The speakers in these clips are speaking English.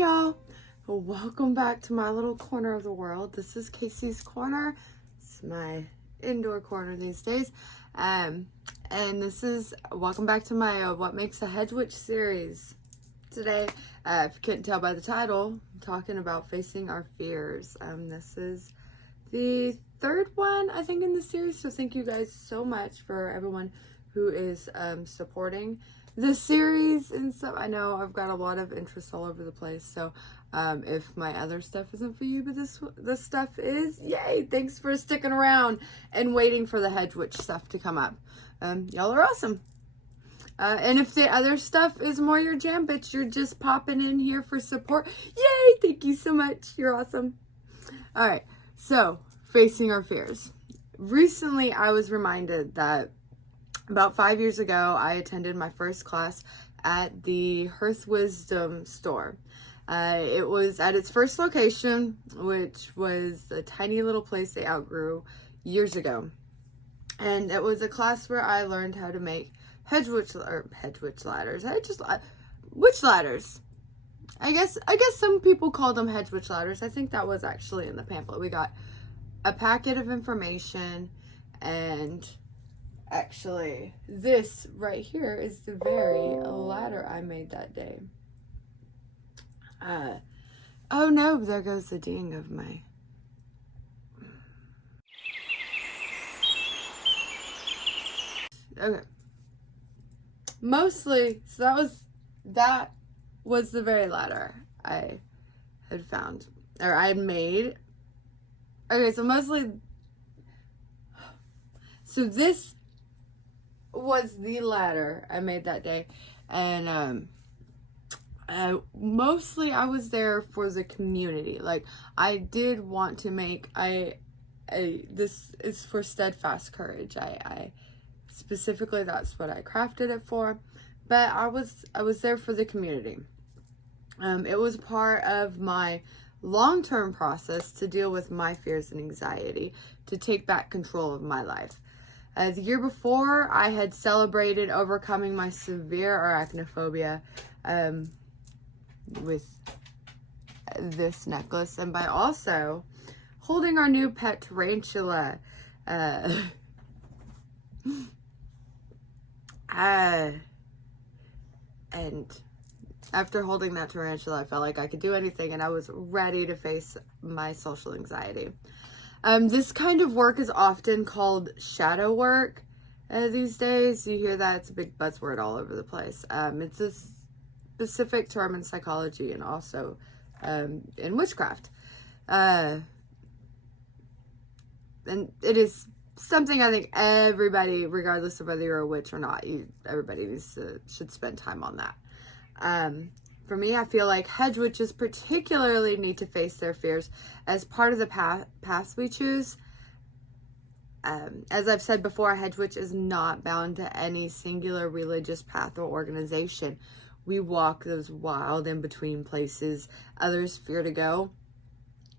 y'all, welcome back to my little corner of the world. This is Casey's corner. It's my indoor corner these days, and this is welcome back to my what makes a Hedgewitch series. Today, if you couldn't tell by the title, I'm talking about facing our fears. This is the third one, I think, in the series, so thank you guys so much for everyone who is supporting this series and stuff. I know I've got a lot of interests all over the place, so if my other stuff isn't for you, but this stuff is, yay! Thanks for sticking around and waiting for the Hedgewitch stuff to come up. Y'all are awesome. And if the other stuff is more your jam, but you're just popping in here for support, yay! Thank you so much. You're awesome. All right, so facing our fears. Recently, I was reminded that about 5 years ago, I attended my first class at the Hearth Wisdom store. It was at its first location, which was a tiny little place they outgrew years ago. And it was a class where I learned how to make Hedgewitch ladders. Witch ladders. I guess some people call them Hedgewitch ladders. I think that was actually in the pamphlet. We got a packet of information, and actually, this right here is the very ladder I made that day. Oh no, there goes the ding of my... Okay. Mostly, so that was the very ladder I had found, or I had made. Okay, so this was the ladder I made that day, and mostly I was there for the community. Like, I did want to make this is for steadfast courage. I specifically, that's what I crafted it for, but I was there for the community. It was part of my long-term process to deal with my fears and anxiety, to take back control of my life. The year before, I had celebrated overcoming my severe arachnophobia with this necklace, and by also holding our new pet tarantula. And after holding that tarantula, I felt like I could do anything, and I was ready to face my social anxiety. This kind of work is often called shadow work these days. You hear that, it's a big buzzword all over the place. It's a specific term in psychology and also in witchcraft. And it is something I think everybody, regardless of whether you're a witch or not, everybody should spend time on that. For me, I feel like Hedgewitches particularly need to face their fears as part of the paths we choose. As I've said before, a Hedgewitch is not bound to any singular religious path or organization. We walk those wild in-between places others fear to go.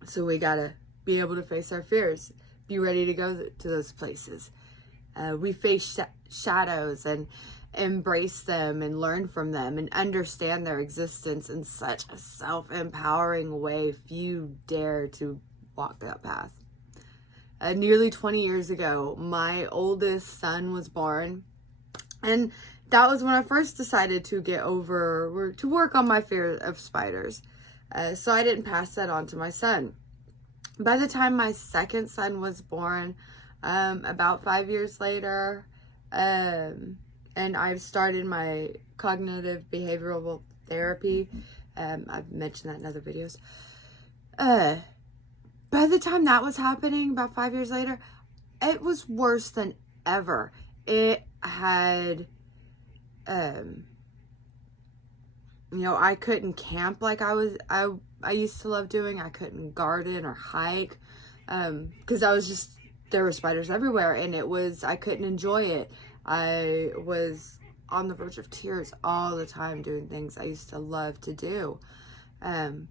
So we gotta be able to face our fears. Be ready to go to those places. We face shadows and embrace them and learn from them and understand their existence in such a self-empowering way. Few dare to walk that path. Nearly 20 years ago, my oldest son was born, and that was when I first decided to work on my fear of spiders. So I didn't pass that on to my son. By the time my second son was born, about 5 years later, and I've started my cognitive behavioral therapy. I've mentioned that in other videos. By the time that was happening, about 5 years later, it was worse than ever. It had, I couldn't camp like I used to love doing. I couldn't garden or hike, because there were spiders everywhere, and I couldn't enjoy it. I was on the verge of tears all the time doing things I used to love to do. And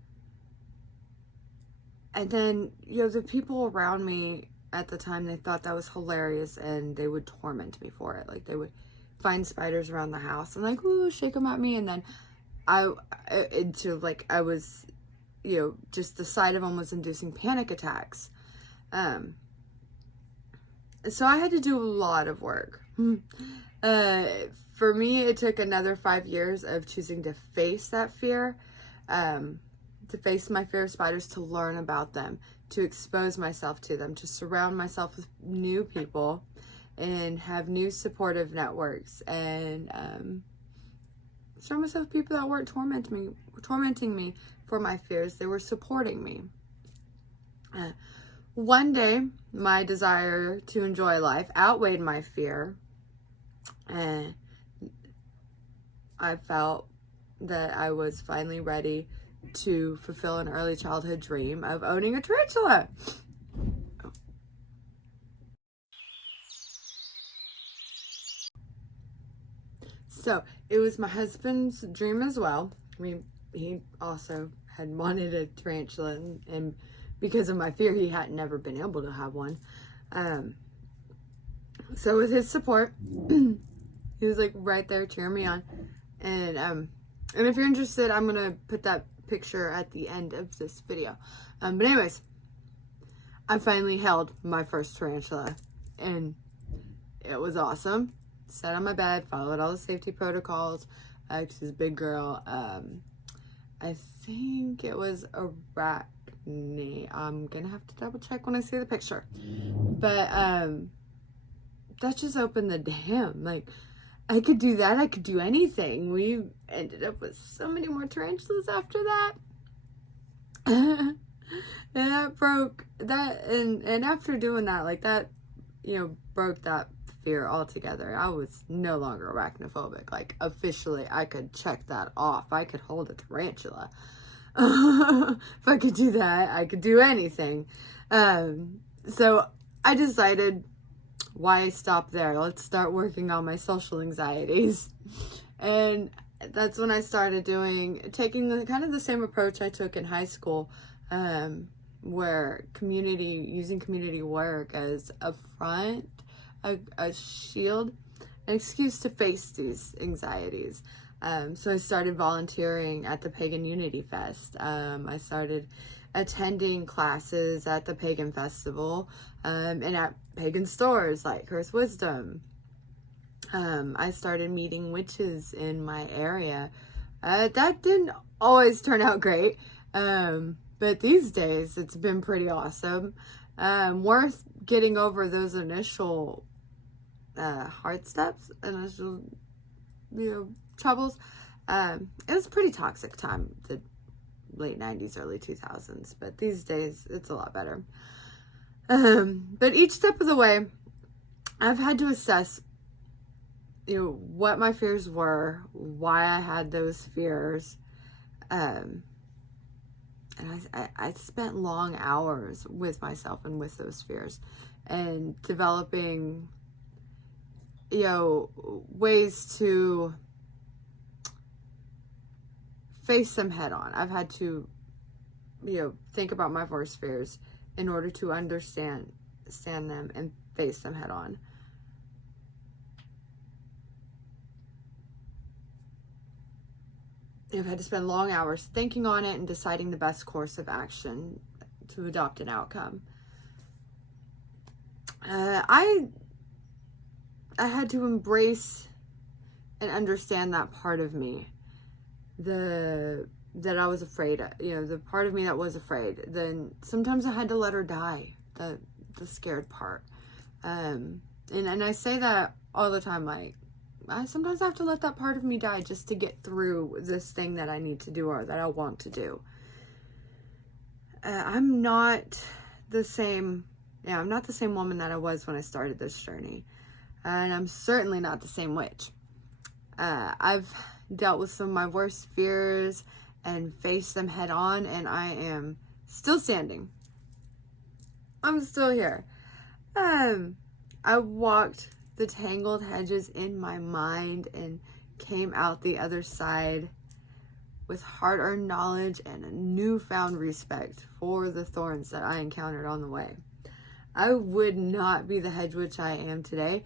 then, the people around me at the time, they thought that was hilarious, and they would torment me for it. Like, they would find spiders around the house and like, ooh, shake them at me. And then I was, just the sight of them was inducing panic attacks. So I had to do a lot of work. For me, it took another 5 years of choosing to face that fear, to face my fear of spiders, to learn about them, to expose myself to them, to surround myself with new people and have new supportive networks, and surround myself with people that weren't tormenting me for my fears. They were supporting me. One day, my desire to enjoy life outweighed my fear, and I felt that I was finally ready to fulfill an early childhood dream of owning a tarantula. So it was my husband's dream as well. I mean, he also had wanted a tarantula, and because of my fear, he had never been able to have one. So with his support, he was like right there cheering me on. And if you're interested, I'm gonna put that picture at the end of this video. But anyways, I finally held my first tarantula, and it was awesome. Sat on my bed, followed all the safety protocols. She's a big girl. I think it was arachne. I'm gonna have to double check when I see the picture. But that just opened the dam. Like, I could do that. I could do anything. We ended up with so many more tarantulas after that. And that broke that, and after doing that, like that, broke that fear altogether. I was no longer arachnophobic. Like, officially, I could check that off. I could hold a tarantula. If I could do that, I could do anything. So I decided, why stop there? Let's start working on my social anxieties. And that's when I started taking the same approach I took in high school, where using community work as a front, a shield, an excuse to face these anxieties. So I started volunteering at the Pagan Unity Fest. I started attending classes at the Pagan Festival, and at pagan stores like Curse Wisdom. I started meeting witches in my area. That didn't always turn out great, but these days it's been pretty awesome. Worth getting over those initial hard steps, initial troubles. It was a pretty toxic time, the late 90s, early 2000s, but these days it's a lot better. But each step of the way, I've had to assess what my fears were, why I had those fears, and I spent long hours with myself and with those fears, and developing ways to face them head on. I've had to think about my worst fears in order to understand them and face them head on. I've had to spend long hours thinking on it and deciding the best course of action to adopt an outcome. I had to embrace and understand that part of me, that I was afraid, the part of me that was afraid. Then sometimes I had to let her die, the scared part. And I say that all the time, like, I sometimes have to let that part of me die just to get through this thing that I need to do or that I want to do. I'm not the same woman that I was when I started this journey. And I'm certainly not the same witch. I've dealt with some of my worst fears and faced them head on, and I am still standing. I'm still here. I walked the tangled hedges in my mind and came out the other side with hard-earned knowledge and a newfound respect for the thorns that I encountered on the way. I would not be the Hedgewitch I am today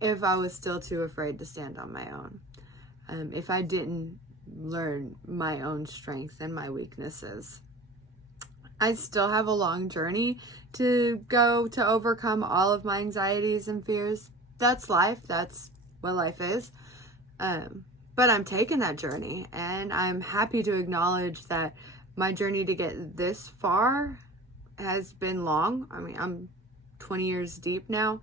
if I was still too afraid to stand on my own. If I didn't learn my own strength and my weaknesses. I still have a long journey to go to overcome all of my anxieties and fears. That's life. That's what life is. But I'm taking that journey, and I'm happy to acknowledge that my journey to get this far has been long. I mean, I'm 20 years deep now.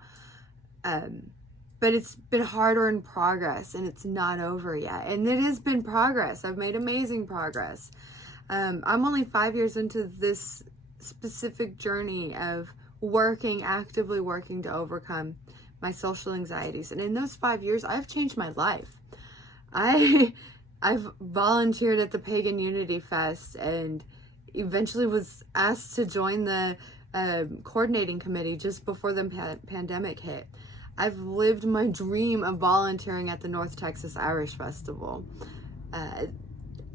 But it's been harder in progress, and it's not over yet. And it has been progress. I've made amazing progress. I'm only 5 years into this specific journey of actively working to overcome my social anxieties. And in those 5 years, I've changed my life. I've volunteered at the Pagan Unity Fest and eventually was asked to join the coordinating committee just before the pandemic hit. I've lived my dream of volunteering at the North Texas Irish Festival.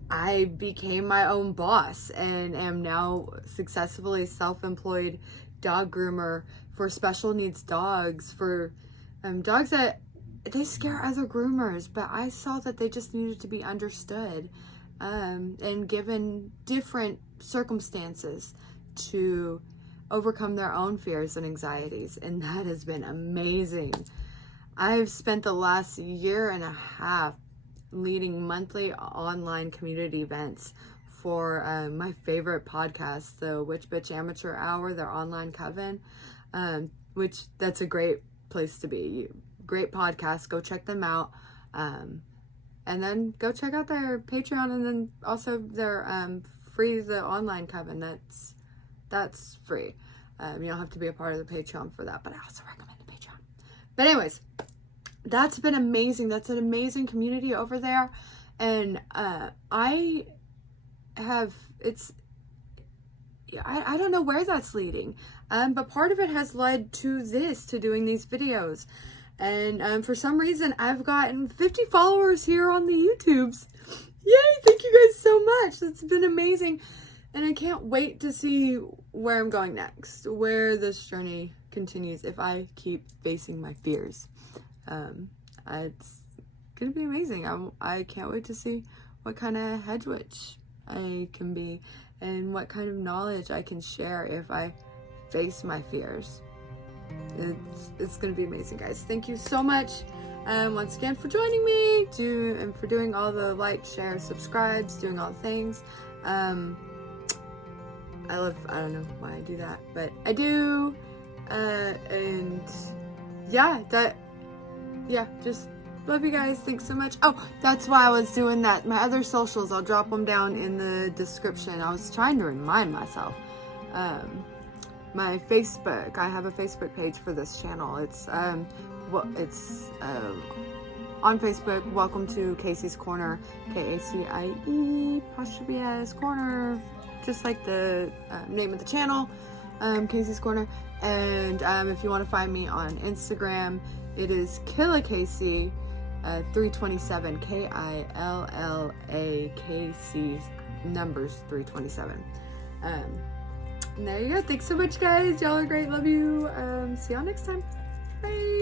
I became my own boss and am now successfully self-employed dog groomer for special needs dogs, for dogs that they scare other groomers, but I saw that they just needed to be understood and given different circumstances to overcome their own fears and anxieties, and that has been amazing. I've spent the last year and a half leading monthly online community events for my favorite podcast, the Witch Bitch Amateur Hour, their online coven, which that's a great place to be. Great podcast. Go check them out. And then go check out their Patreon, and then also their free, the online coven. That's free. You don't have to be a part of the Patreon for that, but I also recommend the Patreon. But anyways, that's been amazing. That's an amazing community over there. And I don't know where that's leading. But part of it has led to doing these videos. And for some reason, I've gotten 50 followers here on the YouTubes. Yay! Thank you guys so much. It's been amazing. And I can't wait to see where I'm going next, where this journey continues if I keep facing my fears. It's going to be amazing. I can't wait to see what kind of Hedgewitch I can be and what kind of knowledge I can share if I face my fears. It's going to be amazing, guys. Thank you so much once again for joining me and for doing all the like, share, subscribes, doing all the things. I don't know why I do that, but I do. And just love you guys. Thanks so much. Oh, that's why I was doing that. My other socials, I'll drop them down in the description. I was trying to remind myself. My Facebook, I have a Facebook page for this channel. It's on Facebook. Welcome to Casey's Corner, KACIE''S Corner, just like the name of the channel, Casey's Corner. And if you want to find me on Instagram, it is KillaCasey 327, KILLAKC numbers 327. And there you go. Thanks so much, guys. Y'all are great. Love you. See y'all next time. Bye.